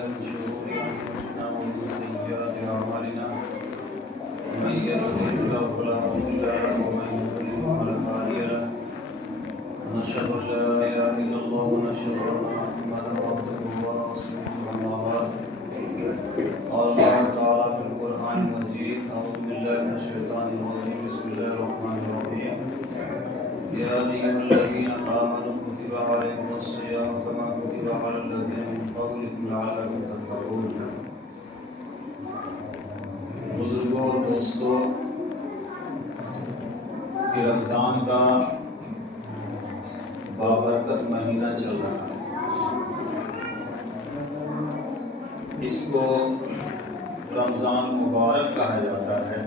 بالله من شرور أنفسنا ومن سيئات أعمالنا من يهده الله فلا مضل له ومن يضلل فلا هادي له ونشهد أن لا إله إلا الله ونشهد أن محمدا عبده ورسوله أما بعد قال الله تعالى في القرآن المجيد أعوذ بالله من الشيطان الرجيم بسم الله الرحمن الرحيم يا أيها الذين آمنوا كتب عليكم الصيام كما كتب على الذين من قبلكم لعلكم تتقون. بزرگوں اور دوستوں، یہ رمضان کا بابرکت مہینہ چل رہا ہے. اس کو رمضان مبارک کہا جاتا ہے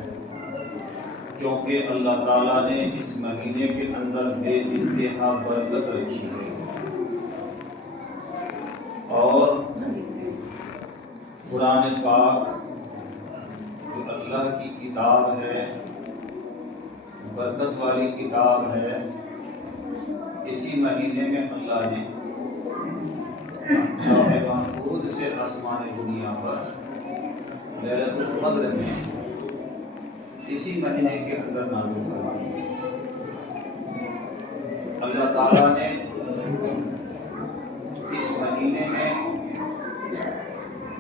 کیونکہ اللہ تعالیٰ نے اس مہینے کے اندر بے انتہا برکت رکھی ہے اور قرآن پاک جو اللہ کی کتاب ہے، برکت والی کتاب ہے، اسی مہینے میں اللہ نے لوح محفوظ سے آسمان دنیا پر لیلۃ القدر میں اسی مہینے کے اندر نازل فرمائی. اللہ تعالیٰ نے اس مہینے میں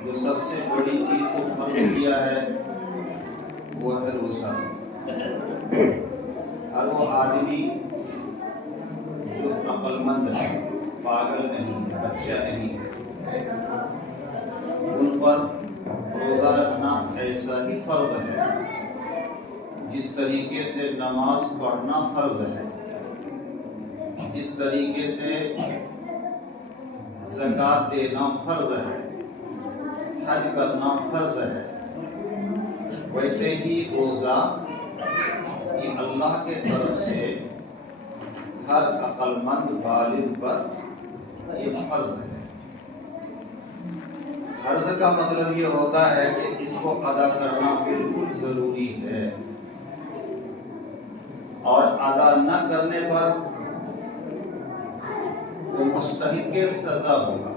جو سب سے بڑی چیز کو فرض کیا ہے وہ ہے روزہ. ہر وہ آدمی جو عقل مند ہے، پاگل نہیں ہے، بچہ نہیں ہے، ان پر روزہ رکھنا ایسا ہی فرض ہے جس طریقے سے نماز پڑھنا فرض ہے، جس طریقے سے زکوٰۃ دینا فرض ہے، حج کرنا فرض ہے، ویسے ہی روزہ یہ اللہ کے طرف سے ہر عقل مند بالغ پر یہ فرض ہے. فرض کا مطلب یہ ہوتا ہے کہ اس کو ادا کرنا بالکل ضروری ہے اور ادا نہ کرنے پر وہ مستحق سزا ہوگا.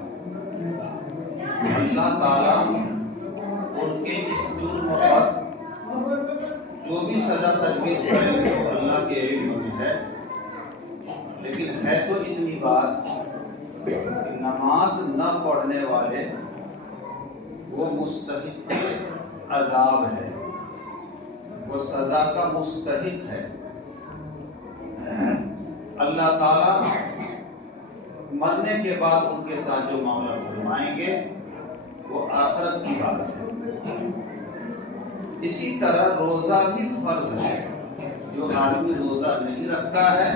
اللہ تعالیٰ ان کے اس جرم پر جو بھی سزا تجویز کریں گے وہ اللہ کے علم میں ہے، لیکن ہے تو اتنی بات کہ نماز نہ پڑھنے والے وہ مستحق عذاب ہے، وہ سزا کا مستحق ہے. اللہ تعالیٰ مرنے کے بعد ان کے ساتھ جو معاملہ فرمائیں گے وہ آخرت کی بات ہے. اسی طرح روزہ بھی فرض ہے. جو آدمی روزہ نہیں رکھتا ہے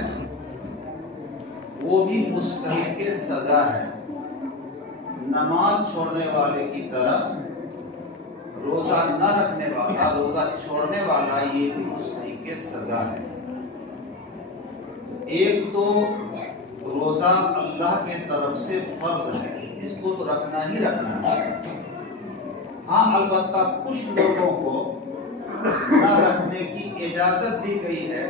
وہ بھی مستحق سزا ہے. نماز چھوڑنے والے کی طرح روزہ نہ رکھنے والا، روزہ چھوڑنے والا یہ بھی مستحق سزا ہے. ایک تو روزہ اللہ کے طرف سے فرض ہے، اس کو تو رکھنا ہی رکھنا ہے. ہاں البتہ کچھ لوگوں کو نہ رکھنے کی اجازت دی گئی ہے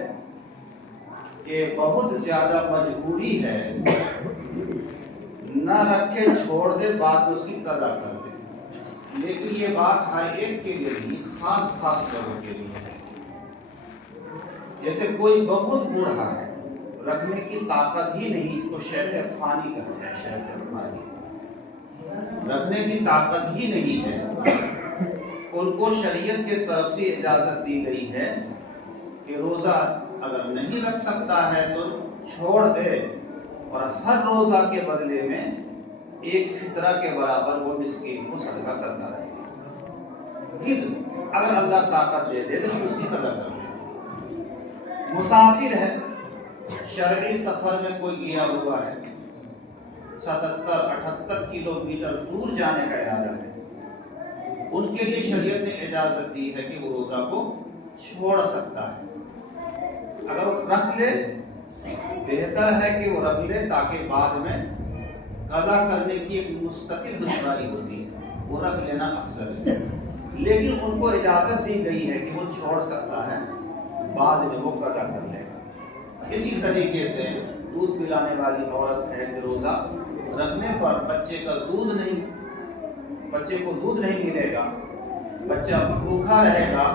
کہ بہت زیادہ مجبوری ہے، نہ رکھے چھوڑ دے، بعد اس کی قضا کر دے. لیکن یہ بات ہر ایک کے لیے نہیں، خاص لوگوں کے لیے ہے. جیسے کوئی بہت بوڑھا ہے، رکھنے کی طاقت ہی نہیں، اس کو شیخ فانی کہتے ہیں، شیخ فانی، رکھنے کی طاقت ہی نہیں ہے، ان کو شریعت کے طرف سے اجازت دی گئی ہے کہ روزہ اگر نہیں رکھ سکتا ہے تو چھوڑ دے اور ہر روزہ کے بدلے میں ایک فطرہ کے برابر وہ مسکین کو صدقہ کرتا رہے گا. پھر اگر اللہ طاقت دے دے تو اس کی قدر کر لے. مسافر ہے، شرعی سفر میں کوئی گیا ہوا ہے، 77-78 کلومیٹر دور جانے کا ارادہ ہے، ان کے لیے شریعت نے اجازت دی ہے کہ وہ روزہ کو چھوڑ سکتا ہے. اگر وہ رکھ لے بہتر ہے کہ وہ رکھ لے تاکہ بعد میں قضا کرنے کی ایک مستقل دشواری ہوتی ہے، وہ رکھ لینا افضل ہے. لیکن ان کو اجازت دی گئی ہے کہ وہ چھوڑ سکتا ہے، بعد میں وہ قضا کر لے گا. اسی طریقے سے دودھ پلانے والی عورت ہے کہ روزہ رکھنے پر بچے کا دودھ نہیں بچے کو دودھ نہیں ملے گا، بچہ بھوکا رہے گا،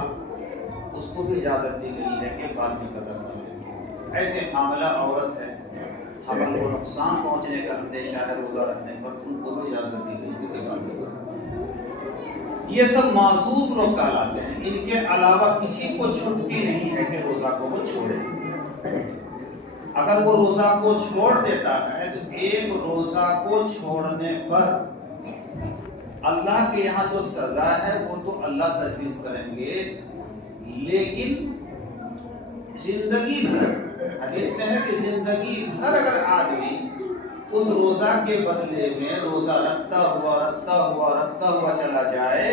اس کو بھی اجازت دی گئی ہے کہ بعد میں قضا کر لے۔ ایسے حاملہ عورت ہے، حمل کو نقصان پہنچنے کا اندیشہ ہے روزہ رکھنے پر، ان کو بھی اجازت دی گئی ہے کہ بعد میں قضا کریں۔ یہ سب معذور لوگ کہلاتے ہیں، ان کے علاوہ کسی کو چھٹتی نہیں ہے کہ روزہ کو وہ چھوڑے۔ اگر وہ روزہ کو چھوڑ دیتا ہے تو ایک روزہ کو چھوڑنے پر اللہ کے یہاں جو سزا ہے وہ تو اللہ تجویز کریں گے، لیکن زندگی بھر، حدیث میں ہے کہ زندگی بھر اگر آدمی اس روزہ کے بدلے میں روزہ رکھتا ہوا چلا جائے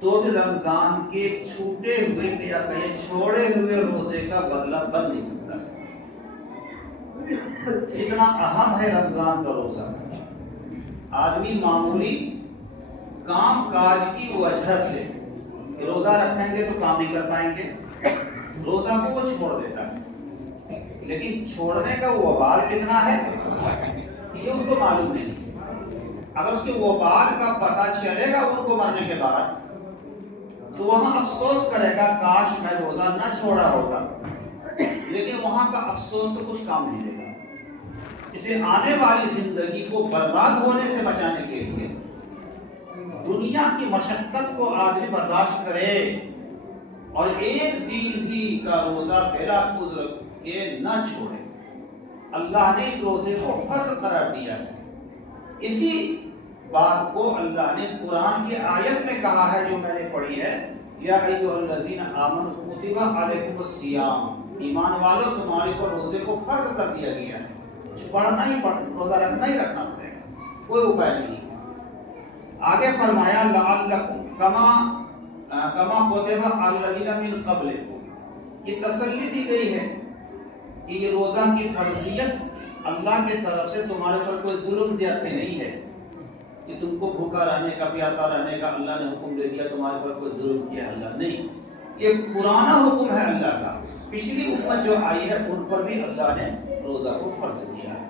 تو بھی رمضان کے چھوٹے ہوئے یا کہیں چھوڑے ہوئے روزے کا بدلہ بن نہیں سکتا ہے۔ اتنا اہم ہے رمضان کا روزہ۔ آدمی معمولی کام کاج کی وجہ سے روزہ رکھیں گے تو کام نہیں کر پائیں گے، روزہ کو وہ چھوڑ دیتا ہے، لیکن چھوڑنے کا وبال کتنا ہے یہ اس کو معلوم نہیں۔ اگر اس کے وبال کا پتہ چلے گا ان کو مرنے کے بعد تو وہاں افسوس کرے گا کاش میں روزہ نہ چھوڑا ہوتا، لیکن وہاں کا افسوس تو کچھ کام نہیں دے گا۔ اسے آنے والی زندگی کو برباد ہونے سے بچانے کے لیے دنیا کی مشقت کو آدمی برداشت کرے اور ایک دن بھی کا روزہ بلا عذر کے نہ چھوڑے۔ اللہ نے اس روزے کو فرض قرار دیا ہے۔ اسی بات کو اللہ نے اس قرآن کی آیت میں کہا ہے جو میں نے پڑھی ہے، یا ایھا الذین آمنوا کتب علیکم الصیام، ایمان والو تمہارے پر روزے کو فرض کر دیا گیا ہے، پڑھنا ہی روزہ رکھنا ہی رکھنا پڑے گا، کوئی اپائے نہیں۔ آگے فرمایا لعلکم کما کتب علی الذین من قبلکم، یہ تسلی دی گئی ہے کہ یہ روزہ کی فرضیت اللہ کی طرف سے تمہارے پر کوئی ظلم زیادتی نہیں ہے کہ تم کو بھوکا رہنے کا پیاسا رہنے کا اللہ نے حکم دے دیا، تمہارے پر کوئی ظلم کیا اللہ نہیں، یہ پرانا حکم ہے اللہ کا۔ پچھلی امت جو آئی ہے ان پر بھی اللہ نے روزہ کو فرض کیا ہے،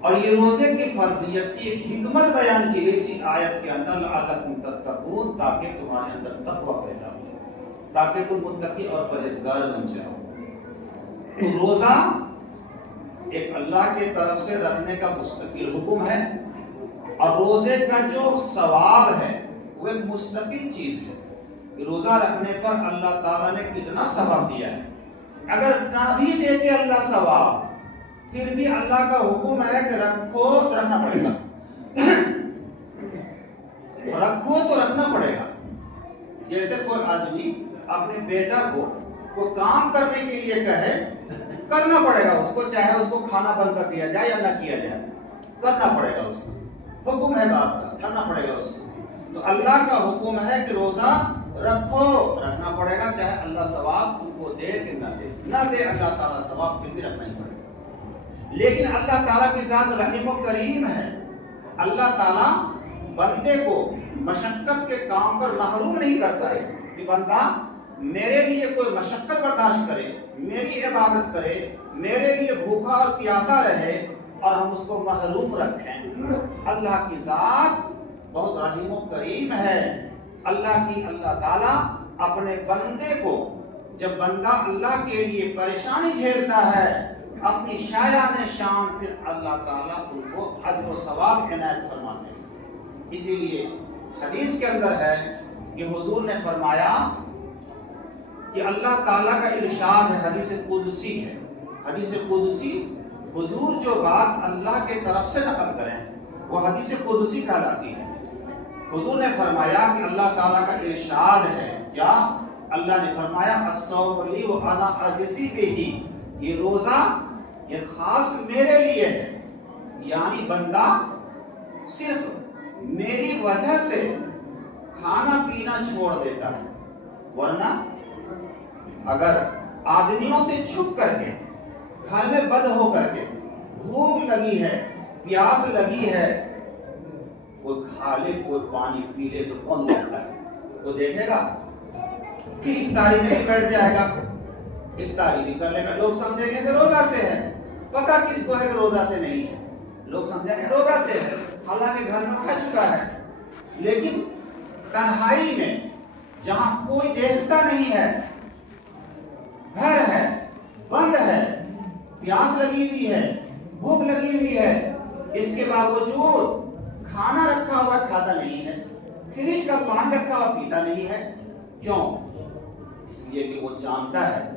اور یہ روزے کی فرضیت کی ایک حکمت بیان کی گئی اسی آیت کے اندر، لعلکم تتقون، تاکہ تمہارے اندر تقوی پیدا ہو، تاکہ تم متقی اور پرہیزگار بن جاؤ۔ تو روزہ ایک اللہ کی طرف سے رکھنے کا مستقل حکم ہے، اور روزے کا جو ثواب ہے وہ ایک مستقل چیز ہے کہ روزہ رکھنے پر اللہ تعالیٰ نے کتنا ثواب دیا ہے۔ اگر نہ بھی دیتے اللہ ثواب، پھر بھی اللہ کا حکم ہے کہ رکھو تو رکھنا پڑے گا، رکھو تو رکھنا پڑے گا۔ جیسے کوئی آدمی اپنے بیٹا کو کوئی کام کرنے کے لیے کہے، کرنا پڑے گا اس کو، چاہے اس کو کھانا بند کر دیا جائے یا نہ کیا جائے، کرنا پڑے گا اس کو، حکم ہے باپ کا، کرنا پڑے گا اس کو۔ تو اللہ کا حکم ہے کہ روزہ رکھو، رکھنا پڑے گا، چاہے اللہ ثواب تم کو دے کہ نہ دے اللہ تعالیٰ ثواب پھر بھی رکھنا ہی پڑے گا۔ لیکن اللہ تعالیٰ کی ذات رحیم و کریم ہے، اللہ تعالیٰ بندے کو مشقت کے کام پر محروم نہیں کرتا ہے کہ بندہ میرے لیے کوئی مشقت برداشت کرے، میری عبادت کرے، میرے لیے بھوکا اور پیاسا رہے اور ہم اس کو محروم رکھیں۔ اللہ کی ذات بہت رحیم و کریم ہے۔ اللہ تعالیٰ اپنے بندے کو، جب بندہ اللہ کے لیے پریشانی جھیلتا ہے، اپنی شایان شان، پھر اللہ تعالیٰ ان کو اجر و ثواب عنایت فرماتے ہیں۔ اسی لیے حدیث کے اندر ہے کہ حضور نے فرمایا کہ اللہ تعالیٰ کا ارشاد ہے، حدیث قدسی ہے، حدیث قدسی، حضور جو بات اللہ کے طرف سے نقل کریں وہ حدیث قدسی کہلاتی ہے۔ حضور نے فرمایا کہ اللہ تعالیٰ کا ارشاد ہے، کیا؟ اللہ نے فرمایا الصوم لی وانا اجزی بہ، یہ روزہ یہ خاص میرے لیے ہے، یعنی بندہ صرف میری وجہ سے کھانا پینا چھوڑ دیتا ہے، ورنہ اگر آدمیوں سے چھپ کر کے، گھر میں بد ہو کر کے، بھوک لگی ہے، پیاس لگی ہے، کوئی کھا لے کوئی پانی پی لے تو کون دیکھتا ہے؟ وہ دیکھے گا، پھر افطاری میں بھی بیٹھ جائے گا، افطاری بھی کر لے گا، لوگ سمجھیں گے کہ روزہ سے ہے، پتہ کس کو ہے کہ روزہ سے نہیں ہے، لوگ سمجھیں گے روزہ سے ہے، حالانکہ گھر میں کھا چکا ہے، لیکن تنہائی میں جہاں کوئی دیکھتا نہیں ہے، گھر ہے، بند ہے، پیاس لگی ہوئی ہے، بھوک لگی ہوئی ہے، اس کے باوجود کھانا رکھا ہوا کھاتا نہیں ہے، فریج کا پانی رکھا ہوا پیتا نہیں ہے، کیوں؟ اس لیے کہ وہ جانتا ہے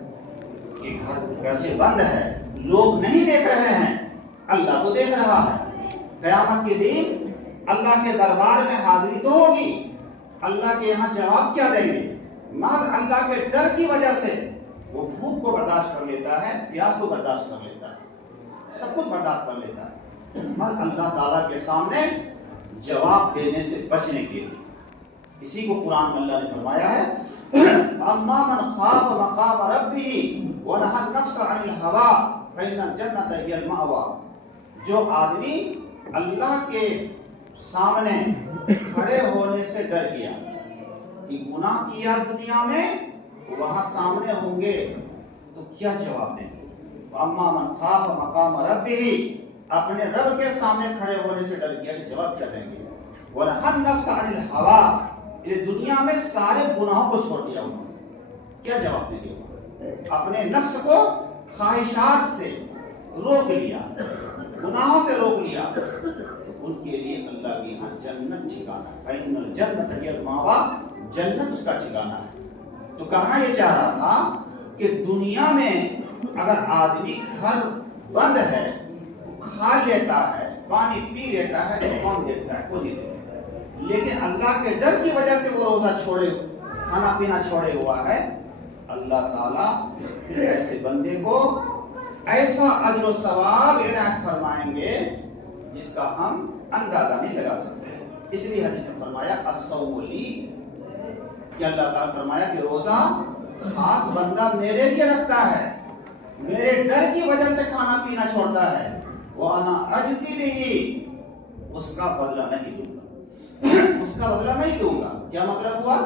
کہ گھر سے بند ہے، لوگ نہیں دیکھ رہے ہیں، اللہ تو دیکھ رہا ہے۔ قیامت کے دن اللہ کے دربار میں حاضری تو ہوگی، اللہ کے یہاں جواب کیا دیں گے؟ محض اللہ کے ڈر کی وجہ سے وہ بھوک کو برداشت کر لیتا ہے، پیاس کو برداشت کر لیتا ہے، سب کچھ برداشت کر لیتا ہے، محض اللہ تعالیٰ کے سامنے جواب دینے سے بچنے کے لیے۔ اسی کو قرآن میں اللہ نے فرمایا ہے اما من خاف مقام ربہ ونہى النفس عن الہوى فإن الجنة هی المأوى۔ جو آدمی اللہ کے سامنے کھڑے ہونے سے ڈر گیا کہ گناہ کیا دنیا میں، وہاں سامنے ہوں گے تو کیا جواب دیں گے؟ اما من خاف مقام ربہ، اپنے رب کے سامنے کھڑے ہونے سے ڈر گیا کہ جواب کیا دیں گے؟ ونہى النفس عن الہوى، یہ دنیا میں سارے گناہوں کو چھوڑ دیا انہوں نے، کیا جواب دیں گے؟ اپنے نفس کو خواہشات سے روک لیا، گناہوں سے روک لیا، تو ان کے لیے اللہ کے یہاں جنت ٹھکانہ ہے۔ فإن الجنة هی المأوى، جنت اس کا ٹھکانہ ہے۔ تو کہنا یہ چاہ رہا تھا کہ دنیا میں اگر آدمی گھر بند ہے، کھا لیتا ہے، پانی پی لیتا ہے، تو کون دیکھتا ہے؟ کوئی نہیں دیکھتا۔ لیکن اللہ کے ڈر کی وجہ سے وہ روزہ چھوڑے، کھانا پینا چھوڑے ہوا ہے، اللہ تعالیٰ پھر ایسے بندے کو ایسا اجر و ثواب عنایت فرمائیں گے جس کا ہم اندازہ نہیں لگا سکتے۔ اس لیے حدیث میں فرمایا الصوم لی، کہ اللہ تعالیٰ فرمایا کہ روزہ خاص بندہ میرے لیے رکھتا ہے، میرے ڈر کی وجہ سے کھانا پینا چھوڑتا ہے، وَأَنَا أَجْزِي بِهِ، اس کا بدلہ نہیں دوں گا، اس کا بدلہ نہیں دوں گا۔ کیا مطلب ہوا؟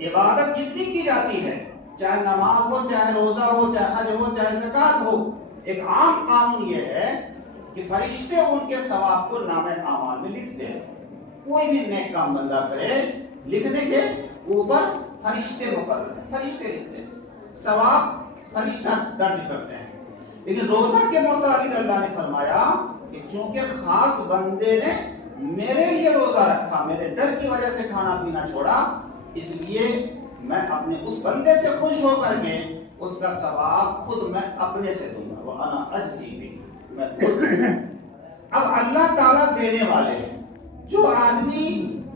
عبادت جتنی کی جاتی ہے، چاہے نماز ہو، چاہے روزہ ہو، چاہے حج ہو، چاہے زکوٰۃ ہو، ایک عام قانون یہ ہے کہ فرشتے ان کے ثواب کو نامہ اعمال میں لکھتے ہیں۔ کوئی بھی نیک کام بندہ کرے، لکھنے کے اوپر فرشتے مقرر ہیں، فرشتے لکھتے ہیں، ثواب فرشتہ درج کرتے ہیں۔ لیکن روزہ کے متعلق اللہ نے فرمایا کہ چونکہ خاص بندے نے میرے لیے روزہ رکھا، میرے ڈر کی وجہ سے کھانا پینا چھوڑا، اس لیے میں اپنے اس بندے سے خوش ہو کر کے اس کا ثواب خود میں اپنے سے دوں گا، وَأَنَا أَجْزِي بِهِ، میں خود دوں گا۔ اب اللہ تعالیٰ دینے والے ہیں، جو آدمی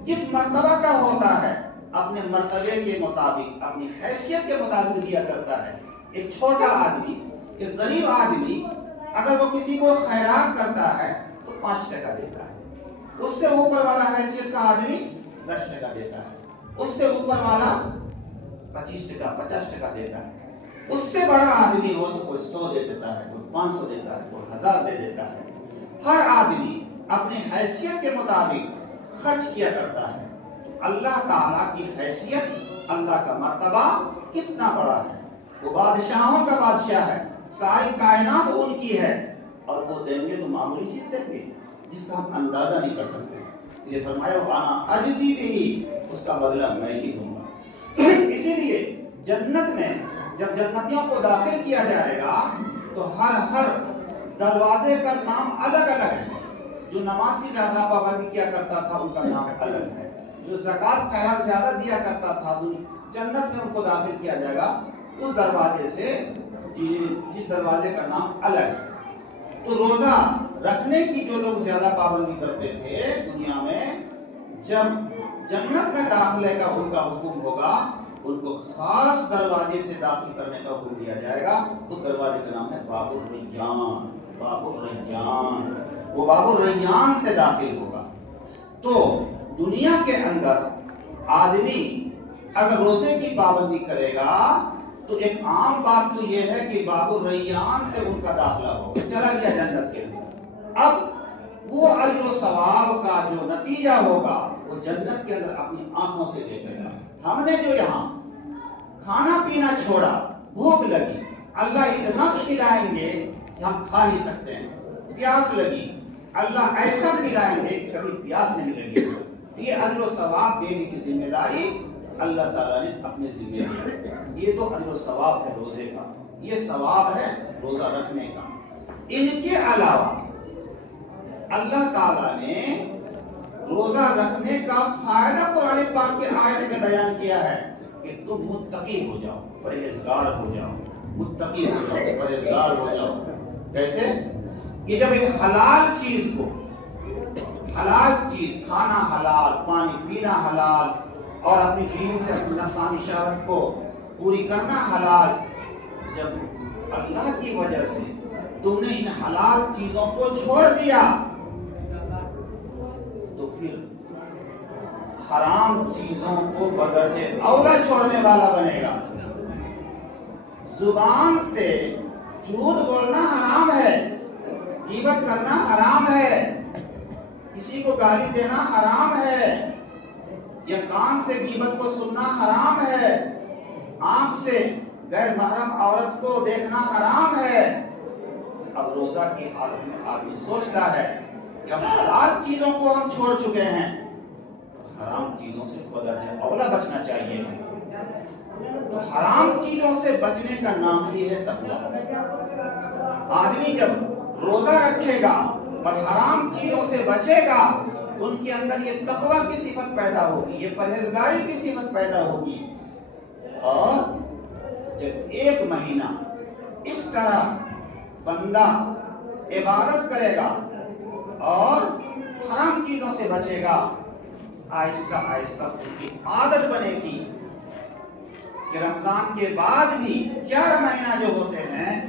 جس مرتبہ کا ہوتا ہے اپنے مرتبے کے مطابق، اپنی حیثیت کے مطابق دیا کرتا ہے۔ ایک چھوٹا آدمی، ایک غریب آدمی اگر وہ کسی کو خیرات کرتا ہے تو 5 ٹکا دیتا ہے، اس سے اوپر والا حیثیت کا آدمی 10 ٹکا دیتا ہے، اس سے اوپر والا 25 ٹکا 50 ٹکا دیتا ہے، اس سے بڑا آدمی ہو تو کوئی 100 دے دیتا ہے، کوئی 500 دیتا ہے، کوئی 1000 دے دیتا ہے۔ ہر آدمی اپنی حیثیت کے مطابق خرچ کیا کرتا ہے۔ اللہ تعالیٰ کی حیثیت، اللہ کا مرتبہ کتنا بڑا ہے، وہ بادشاہوں کا بادشاہ ہے، ساری کائنات ان کی ہے، اور وہ دیں گے تو معمولی چیز دیں گے جس کا ہم اندازہ نہیں کر سکتے۔ یہ فرمایا وَأَنَا أَجْزِي بِهِ، اس کا بدلہ میں ہی دوں گا۔ اسی لیے جنت میں جب جنتیوں کو داخل کیا جائے گا تو ہر دروازے کا نام الگ الگ ہے۔ جو نماز کی زیادہ پابندی کیا کرتا تھا ان کا نام الگ ہے، جو زکوٰۃ خیرات زیادہ دیا کرتا تھا جنت میں ان کو داخل کیا جائے گا اس دروازے سے، جس دروازے کا نام الگ ہے۔ تو روزہ رکھنے کی جو لوگ زیادہ پابندی کرتے تھے دنیا میں، جب جنت میں داخلے کا ان کا حکم ہوگا، ان کو خاص دروازے سے داخل کرنے کا حکم دیا جائے گا۔ اس دروازے کا نام ہے باب الریان، باب الریان، وہ باب الریان سے داخل ہوگا۔ تو دنیا کے اندر آدمی اگر روزے کی پابندی کرے گا تو ایک عام بات تو یہ ہے کہ باب الریان سے ان کا داخلہ ہوگا، چلا گیا جنت کے اندر۔ اب وہ اجر و ثواب کا جو نتیجہ ہوگا وہ جنت کے اندر اپنی آنکھوں سے دیکھے گا۔ ہم نے جو یہاں کھانا پینا چھوڑا، بھوک لگی، اللہ اتنا کھلائیں گے کہ ہم کھا نہیں سکتے ہیں، پیاس لگی، اللہ ایسا پلائیں گے کبھی پیاس نہیں لگی، یہ اجر و ثواب دینے کی ذمہ داری اللہ تعالیٰ نے اپنے ذمہ لیا ہے. یہ تو اجر و ثواب ہے روزے کا، یہ ثواب ہے روزہ رکھنے کا. ان کے علاوہ اللہ تعالیٰ نے روزہ رکھنے کا فائدہ قرآن پاک کے آیت میں بیان کیا ہے کہ تم متقی ہو جاؤ، پرہیزگار ہو جاؤ، متقی ہو جاؤ، پرہیزگار ہو جاؤ. کیسے؟ کہ جب ایک حلال چیز کو، حلال چیز، کھانا حلال، پانی پینا حلال، اور اپنی بیوی سے اپنی نفسانی شہوت کو پوری کرنا حلال، جب اللہ کی وجہ سے تم نے ان حلال چیزوں کو چھوڑ دیا تو پھر حرام چیزوں کو بدرجے اولا چھوڑنے والا بنے گا. زبان سے جھوٹ بولنا حرام ہے، غیبت کرنا حرام ہے، کسی کو گالی دینا حرام ہے، یا کان سے غیبت کو سننا حرام ہے، آنکھ سے غیر محرم عورت کو دیکھنا حرام ہے. اب روزہ کی حالت میں آدمی سوچتا ہے کہ ہم حلال چیزوں کو ہم چھوڑ چکے ہیں، حرام چیزوں سے بدرجہ اولا بچنا چاہیے. تو حرام چیزوں سے بچنے کا نام ہی ہے تقویٰ. آدمی جب روزہ رکھے گا اور حرام چیزوں سے بچے گا، ان کے اندر یہ تقویٰ کی صفت پیدا ہوگی، یہ پرہیزگاری کی صفت پیدا ہوگی. اور جب ایک مہینہ اس طرح بندہ عبادت کرے گا اور حرام چیزوں سے بچے گا، آہستہ آہستہ ان کی عادت بنے گی کہ رمضان کے بعد بھی 11 مہینہ جو ہوتے ہیں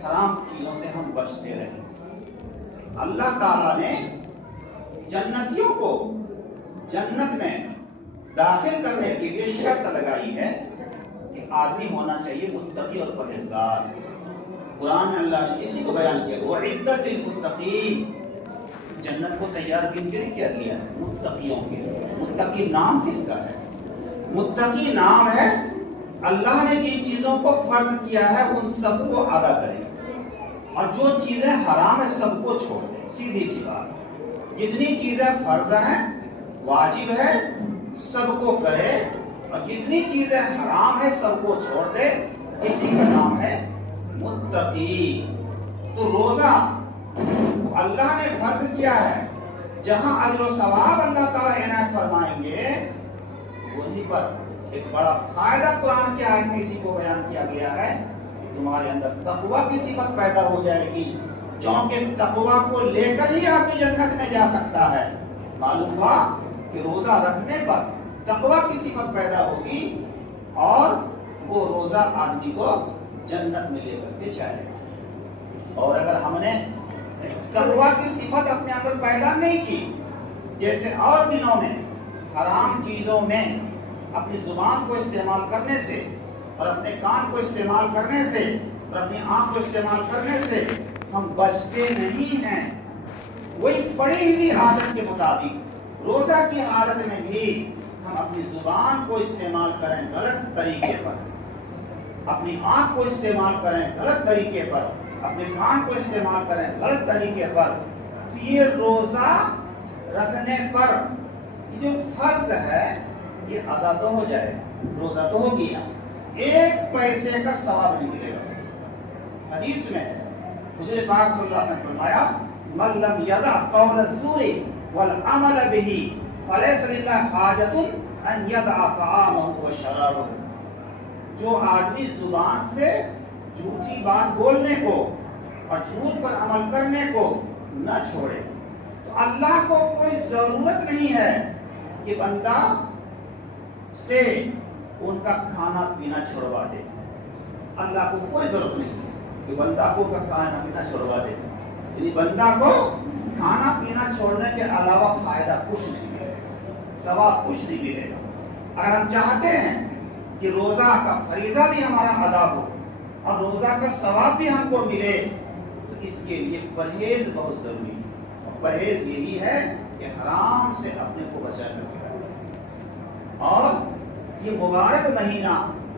حرام چیزوں سے ہم بچتے رہیں. اللہ تعالیٰ نے جنتیوں کو جنت میں داخل کرنے کے لیے شرط لگائی ہے کہ آدمی ہونا چاہیے متقی اور پرہیزگار. قرآن میں اللہ نے اسی کو بیان کیا، وَعِدَّتِ الْمُتَّقِينَ. جنت کو تیار کن کے لیے کیا گیا ہے؟ متقیوں کے. متقی نام کس کا ہے؟ متقی نام ہے اللہ نے جن چیزوں کو فرض کیا ہے ان سب کو ادا کرے، اور جو چیزیں حرام ہے سب کو چھوڑ دے. سیدھی سی بات، جتنی چیزیں فرض ہیں واجب ہے سب کو کرے، اور جتنی چیزیں حرام ہے سب کو چھوڑ دے. اسی کا نام ہے متقی. تو روزہ اللہ نے فرض کیا ہے، جہاں اجر و ثواب اللہ تعالیٰ عنایت فرمائیں گے وہیں پر ایک بڑا فائدہ قرآن کے آیت میں اسی کو بیان کیا گیا ہے کہ تمہارے اندر تقویٰ کی صفت پیدا ہو جائے گی. چونکہ تقویٰ کو لے کر ہی آدمی جنت میں جا سکتا ہے. معلوم ہوا کہ روزہ رکھنے پر تقویٰ کی صفت پیدا ہوگی اور وہ روزہ آدمی کو جنت میں لے کر کے جائے گا. اور اگر ہم نے تقویٰ کی صفت اپنے اندر پیدا نہیں کی، جیسے اور دنوں میں حرام چیزوں میں اپنی زبان کو استعمال کرنے سے اور اپنے کان کو استعمال کرنے سے اور اپنی آنکھ کو استعمال کرنے سے ہم بچتے نہیں ہیں، وہی پڑی ہوئی عادت کے مطابق روزہ کی حالت میں بھی ہم اپنی زبان کو استعمال کریں غلط طریقے پر، اپنی آنکھ کو استعمال کریں غلط طریقے پر، اپنے کان کو استعمال کریں غلط طریقے پر، تو یہ روزہ رکھنے پر یہ جو فرض ہے یہ ادا تو ہو جائے گا، روزہ تو ہو گیا، ایک پیسے کا ثواب نہیں ملے گا. حدیث میں حضور پاک صلی اللہ علیہ وسلم نے فرمایا من لم یدع قول الزور والعمل به فلیس للہ حاجۃ ان یدع طعامہ وشرابہ. جو آدمی زبان سے جھوٹی بات بولنے کو اور جھوٹ پر عمل کرنے کو نہ چھوڑے تو اللہ کو کوئی ضرورت نہیں ہے کہ بندہ سے ان کا کھانا پینا چھوڑوا دے. اللہ کو کوئی ضرورت نہیں ہے کہ بندہ کو کا کھانا پینا چھوڑوا دے. یعنی بندہ کو کھانا پینا چھوڑنے کے علاوہ فائدہ کچھ نہیں ملے گا، ثواب کچھ نہیں ملے گا. اگر ہم چاہتے ہیں کہ روزہ کا فریضہ بھی ہمارا ادا ہو اور روزہ کا ثواب بھی ہم کو ملے تو اس کے لیے پرہیز بہت ضروری ہے. اور پرہیز یہی ہے کہ حرام سے اپنے کو بچا کر کے رکھیں. اور یہ مبارک مہینہ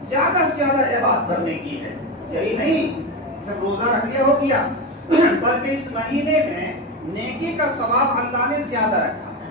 زیادہ سے زیادہ عبادت کرنے کی ہے. یہی نہیں صرف روزہ رکھ لیا ہو گیا، بلکہ اس مہینے میں نیکی کا ثواب اللہ نے زیادہ رکھا ہے.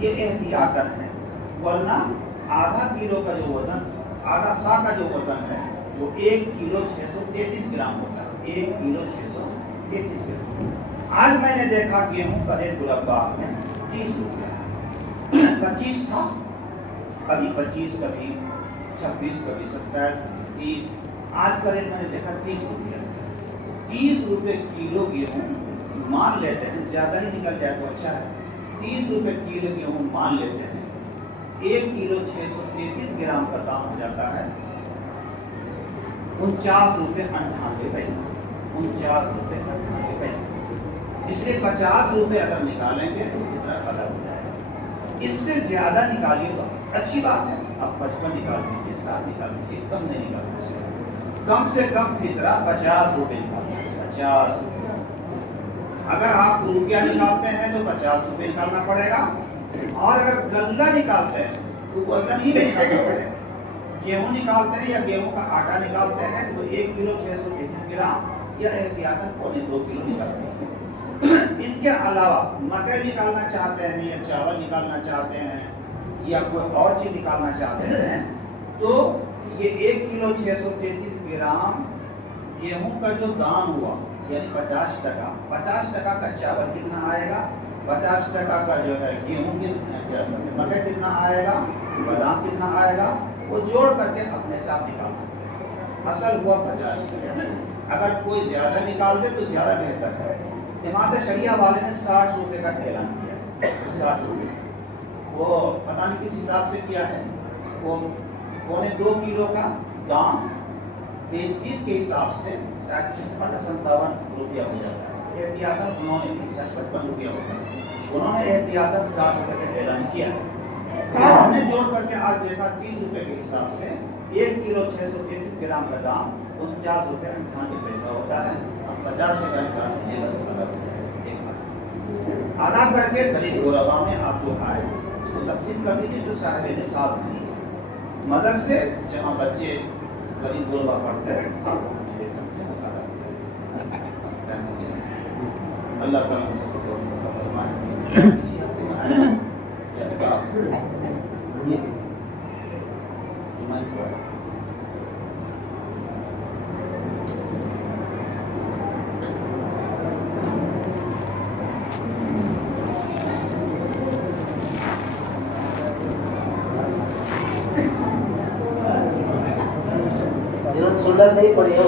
یہ احتیاطاً ہے، ورنہ آدھا کلو کا جو وزن، آدھا سا کا جو وزن ہے وہ 1 کلو 633 گرام ہوتا ہے، 1 کلو 633 گرام۔ آج میں نے دیکھا گیہوں کا ریٹ گلاب باغ میں 30 روپیہ ہے، 25 تھا، کبھی 25، کبھی 26، کبھی 27، کبھی 30، آج کا ریٹ میں نے دیکھا 30 روپیہ ہے۔ 30 روپے کلو گیہوں مان لیتے ہیں، زیادہ ہی نکل جائے تو اچھا ہے، 30 روپے کلو گیہوں مان لیتے ہیں، 1 کلو 633 گرام کا دام ہو جاتا ہے 49 روپے 98 پیسہ، 49 روپے 98 پیسہ۔ اس لیے 50 روپے اگر نکالیں گے تو کتنا قدر ہو جائے گا، اس سے زیادہ نکالیے تو اچھی بات ہے، آپ 55 نکال دیجیے، 60 نکال دیجیے، کم نہیں نکالنا چاہیے، کم سے کم فطرہ 50 روپے نکالنا ہے، 50 روپے۔ اگر آپ روپیہ نکالتے ہیں تو 50 روپے نکالنا پڑے گا، اور اگر غلہ نکالتے ہیں تو وزن ہی نکالنا پڑے گا۔ گیہوں نکالتے ہیں یا گیہوں کا آٹا نکالتے ہیں تو 1 کلو 633 گرام یا احتیاطاً 2.25 کلو نکالتے ہیں۔ ان کے علاوہ مکئی نکالنا چاہتے ہیں یا چاول نکالنا چاہتے ہیں یا کوئی اور چیز نکالنا چاہتے ہیں تو یہ 1 کلو 633 گرام گیہوں کا جو دام ہوا یعنی 50% کا چاول کتنا آئے گا، 50% کا جو ہے گیہوں مکئی کتنا آئے گا، بادام کتنا آئے گا، وہ جوڑ کر کے اپنے ساتھ نکال سکتے ہیں۔ اصل ہوا 50%۔ اگر کوئی زیادہ نکال دے تو زیادہ بہتر ہے۔ جماعت شریعہ والے نے 60 روپے کا اعلان کیا ہے، 60 روپے، وہ پتہ نہیں کس حساب سے کیا ہے، وہ 2.25 کلو کا دام 30 کے حساب سے شاید 56-57 روپیہ ہو جاتا ہے۔ احتیاطاً انہوں نے 55 روپیہ ہوتا ہے، انہوں نے احتیاطاً 60 روپے کا اعلان کیا ہے۔ ہم نے جوڑ کر کے آج دیکھا 30 روپے کے حساب سے 1 کلو 633 گرام کا دام 49 روپے 98 پیسہ ہوتا ہے۔ اب 50% نکال دیجیے گا تو قدر ہو جائے گا۔ ایک بات آدھا کر کے غریب غربا میں آپ جو آئے اس کو تقسیم کر دیجیے، جو صاحب نصاب نہیں ہے، مدرسے جہاں بچے غریب غربا پڑھتے ہیں آپ وہاں بھی دے سکتے ہیں، مطالعہ کریں۔ اللہ تعالیٰ ہم سب کو فرمائے۔ اسی ہفتے میں آئے یہ جمعہ کو ہے۔ سنت نہیں پڑھی ہے